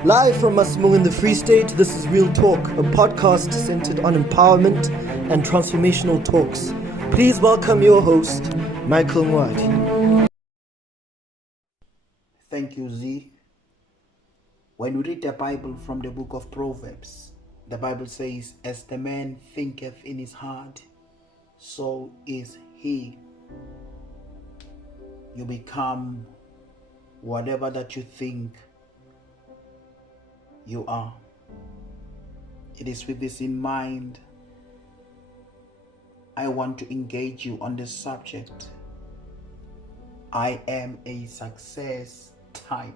Live from Massimo in the Free State, this is Real Talk, a podcast centered on empowerment and transformational talks. Please welcome your host, Michael Mwadi. Thank you, Z. When we read the Bible from the book of Proverbs, the Bible says, as the man thinketh in his heart, so is he. You become whatever that you think you are. It is with this in mind, I want to engage you on this subject. I am a success type.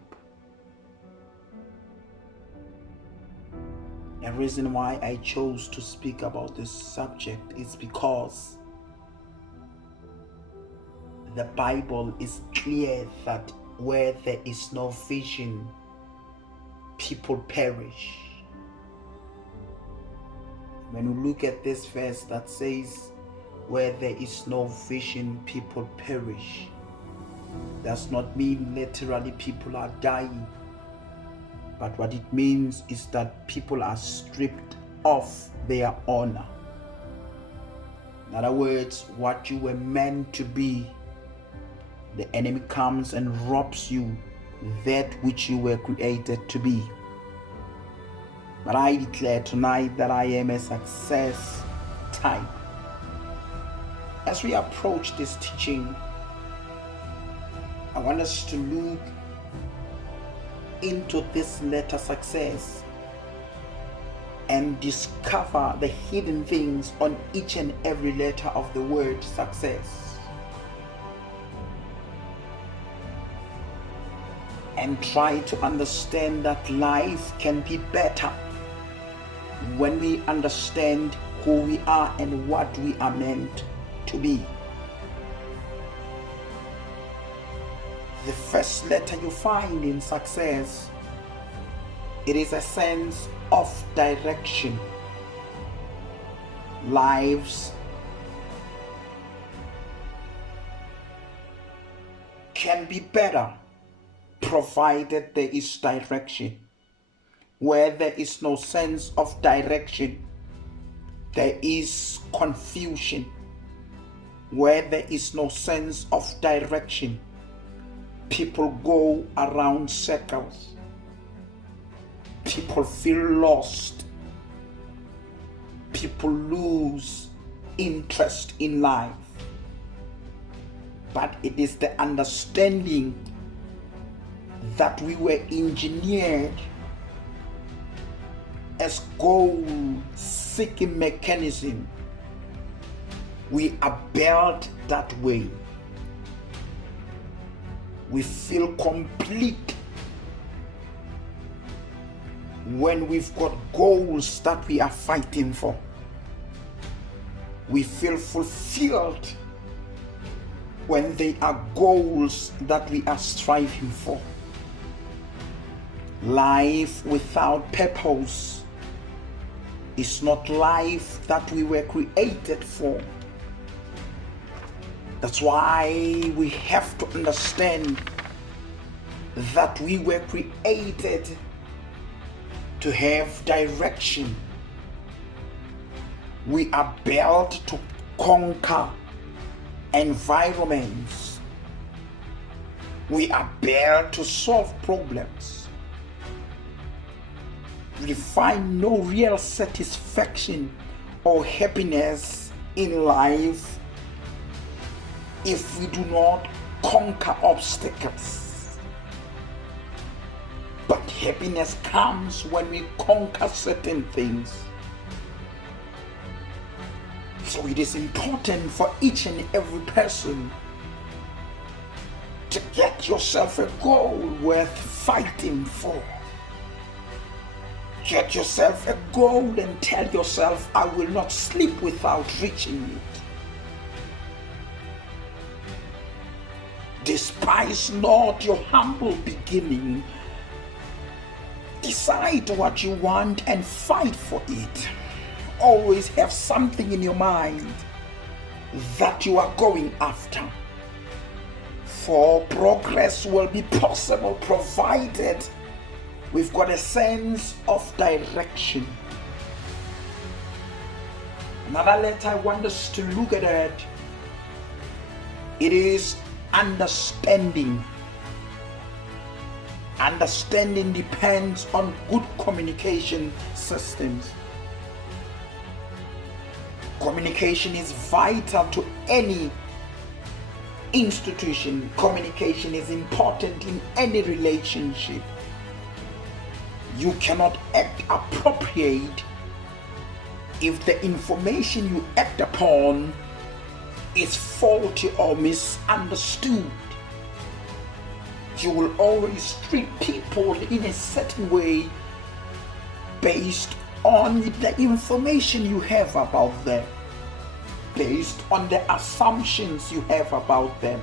The reason why I chose to speak about this subject is because the Bible is clear that where there is no vision, people perish. When we look at this verse that says, where there is no vision, people perish, does not mean literally people are dying, but what it means is that people are stripped of their honor. In other words, what you were meant to be, the enemy comes and robs you that which you were created to be. But I declare tonight that I am a success type. As we approach this teaching, I want us to look into this letter success and discover the hidden things on each and every letter of the word success. And try to understand that life can be better when we understand who we are and what we are meant to be. The first letter you find in success, it is a sense of direction. Lives can be better provided there is direction. Where there is no sense of direction, there is confusion. Where there is no sense of direction, people go around circles. People feel lost. People lose interest in life. But it is the understanding that we were engineered as goal-seeking mechanism. We are built that way. We feel complete when we've got goals that we are fighting for. We feel fulfilled when they are goals that we are striving for. Life without purpose is not life that we were created for. That's why we have to understand that we were created to have direction. We are built to conquer environments. We are built to solve problems. We find no real satisfaction or happiness in life if we do not conquer obstacles. But happiness comes when we conquer certain things. So it is important for each and every person to get yourself a goal worth fighting for. Get yourself a goal and tell yourself, I will not sleep without reaching it. Despise not your humble beginning. Decide what you want and fight for it. Always have something in your mind that you are going after. For progress will be possible provided We've got a sense of direction. Another letter I want us to look at it. It is understanding. Understanding depends on good communication systems. Communication is vital to any institution. Communication is important in any relationship. You cannot act appropriate if the information you act upon is faulty or misunderstood. You will always treat people in a certain way based on the information you have about them, based on the assumptions you have about them,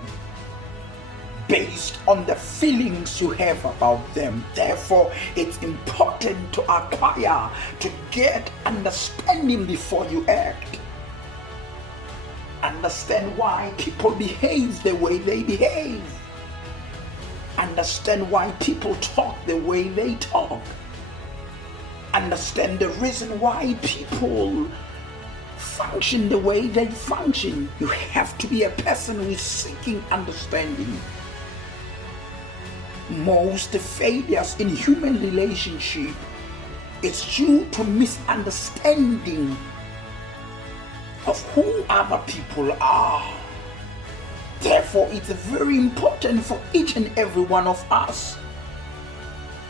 based on the feelings you have about them. Therefore, it's important to acquire, to get understanding before you act. Understand why people behave the way they behave. Understand why people talk the way they talk. Understand the reason why people function the way they function. You have to be a person who is seeking understanding. Most failures in human relationship is due to misunderstanding of who other people are. Therefore, it's very important for each and every one of us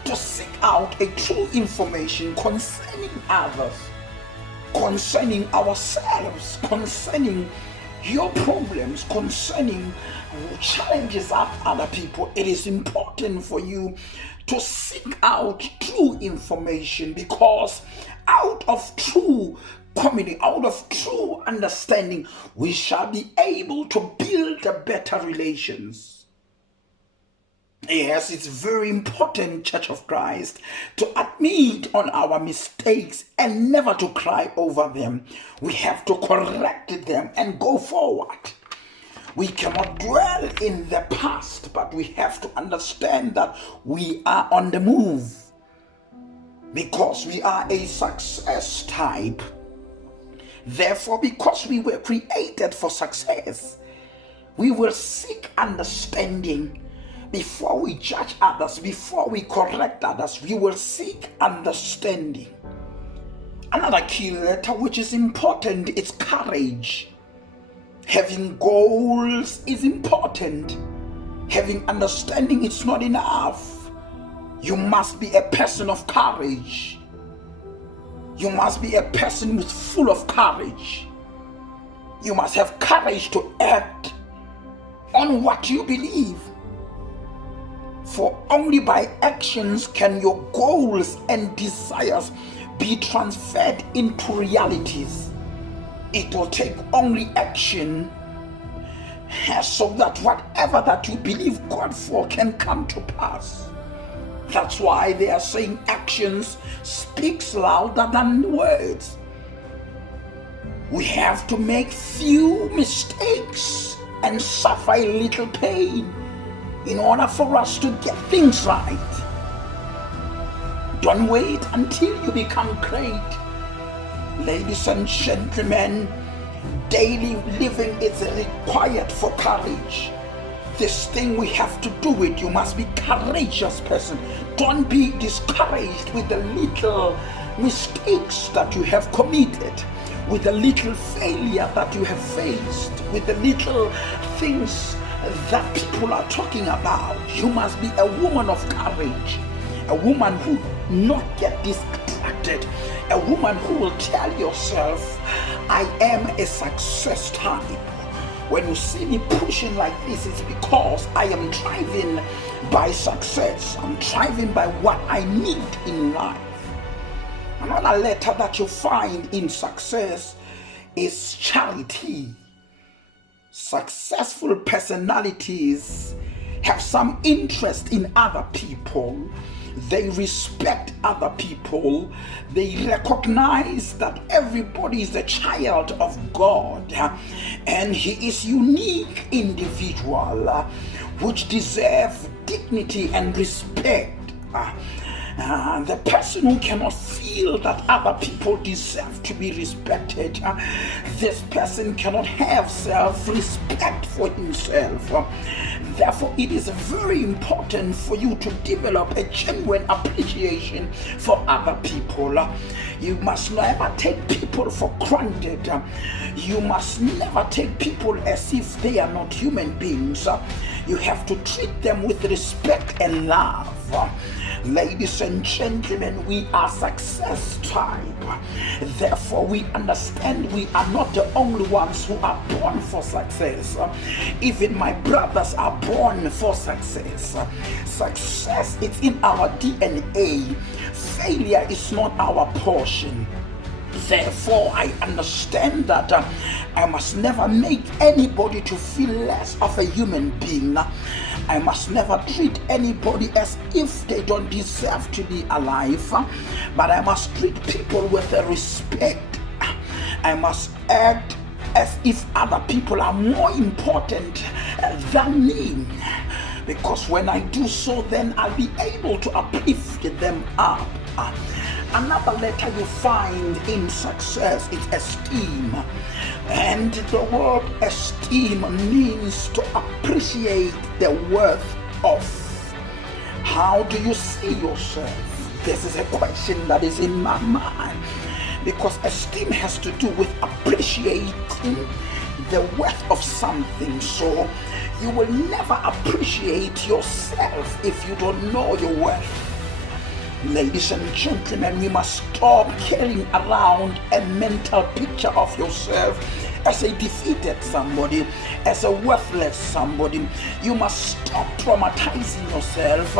to seek out a true information concerning others, concerning ourselves, concerning your problems, concerning challenges of other people. It is important for you to seek out true information, because out of true community, out of true understanding, we shall be able to build a better relations. Yes, it's very important, Church of Christ, to admit on our mistakes and never to cry over them. We have to correct them and go forward. We cannot dwell in the past, but we have to understand that we are on the move, because we are a success type. Therefore, because we were created for success, we will seek understanding. Before we judge others, before we correct others, we will seek understanding. Another key letter which is important is courage. Having goals is important. Having understanding is not enough. You must be a person of courage. You must be a person who's full of courage. You must have courage to act on what you believe. For only by actions can your goals and desires be transferred into realities. It will take only action so that whatever that you believe God for can come to pass. That's why they are saying actions speaks louder than words. We have to make few mistakes and suffer a little pain in order for us to get things right. Don't wait until you become great. Ladies and gentlemen, daily living is required for courage. This thing we have to do it. You must be a courageous person. Don't be discouraged with the little mistakes that you have committed, with the little failure that you have faced, with the little things that people are talking about. You must be a woman of courage, a woman who not get distracted, a woman who will tell yourself, I am a success type. When you see me pushing like this, it's because I am driving by success. I'm driving by what I need in life. Another letter that you find in success is charity. Successful personalities have some interest in other people. They respect other people. They recognize that everybody is a child of God, and he is unique individual which deserve dignity and respect. The person who cannot feel that other people deserve to be respected, this person cannot have self-respect for himself. Therefore, it is very important for you to develop a genuine appreciation for other people. You must never take people for granted. You must never take people as if they are not human beings. You have to treat them with respect and love. Ladies and gentlemen, we are success type. Therefore, we understand we are not the only ones who are born for success. Even my brothers are born for success. Success is in our DNA. Failure is not our portion. Therefore, I understand that I must never make anybody to feel less of a human being. I must never treat anybody as if they don't deserve to be alive, but I must treat people with a respect. I must act as if other people are more important than me, because when I do so, then I'll be able to uplift them up. Another letter you find in success is esteem. And the word esteem means to appreciate the worth of. How do you see yourself? This is a question that is in my mind, because esteem has to do with appreciating the worth of something. So you will never appreciate yourself if you don't know your worth. Ladies and gentlemen, we must stop carrying around a mental picture of yourself as a defeated somebody, as a worthless somebody. You must stop traumatizing yourself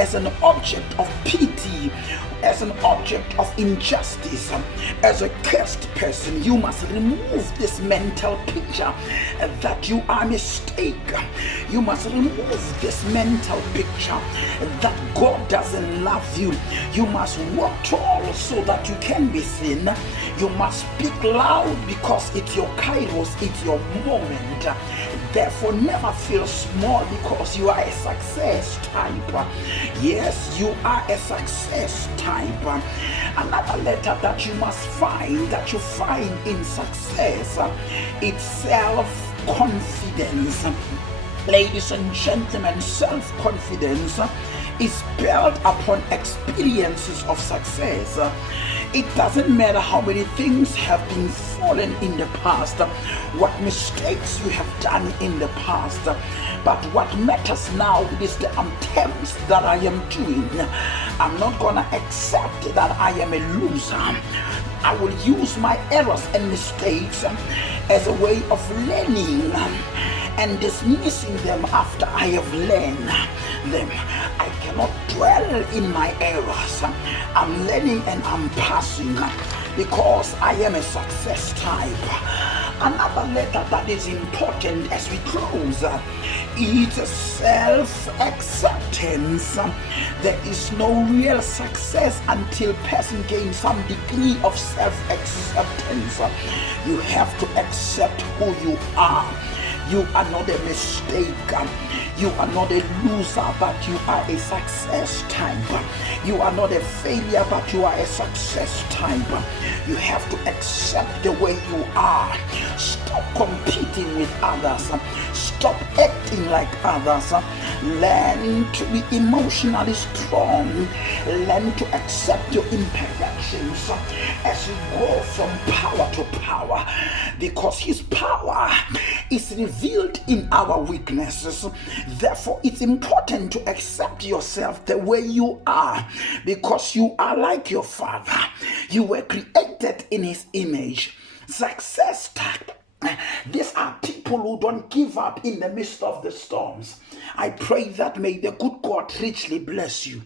as an object of pity, as an object of injustice, as a cursed person. You must remove this mental picture that you are a mistake. You must remove this mental picture that God doesn't love you. You must walk tall so that you can be seen. You must speak loud because it's your kairos, it's your moment. Therefore, never feel small because you are a success type. Yes, you are a success type. Another letter that you must find, that you find in success, it's self-confidence. Ladies and gentlemen, self-confidence is built upon experiences of success. It doesn't matter how many things have been fallen in the past, what mistakes you have done in the past, but what matters now is the attempts that I am doing. I'm not gonna accept that I am a loser. I will use my errors and mistakes as a way of learning and dismissing them after I have learned them. I cannot dwell in my errors. I'm learning and I'm passing because I am a success type. Another letter that is important as we close is self-acceptance. There is no real success until person gains some degree of self-acceptance. You have to accept who you are. You are not a mistake. You are not a loser, but you are a success type. You are not a failure, but you are a success type. You have to accept the way you are. Stop competing with others. Stop acting like others. Learn to be emotionally strong. Learn to accept your imperfections as you go from power to power, because His power is revealed in our weaknesses. Therefore, it's important to accept yourself the way you are, because you are like your Father. You were created in His image. Success type. These are people who don't give up in the midst of the storms. I pray that may the good God richly bless you.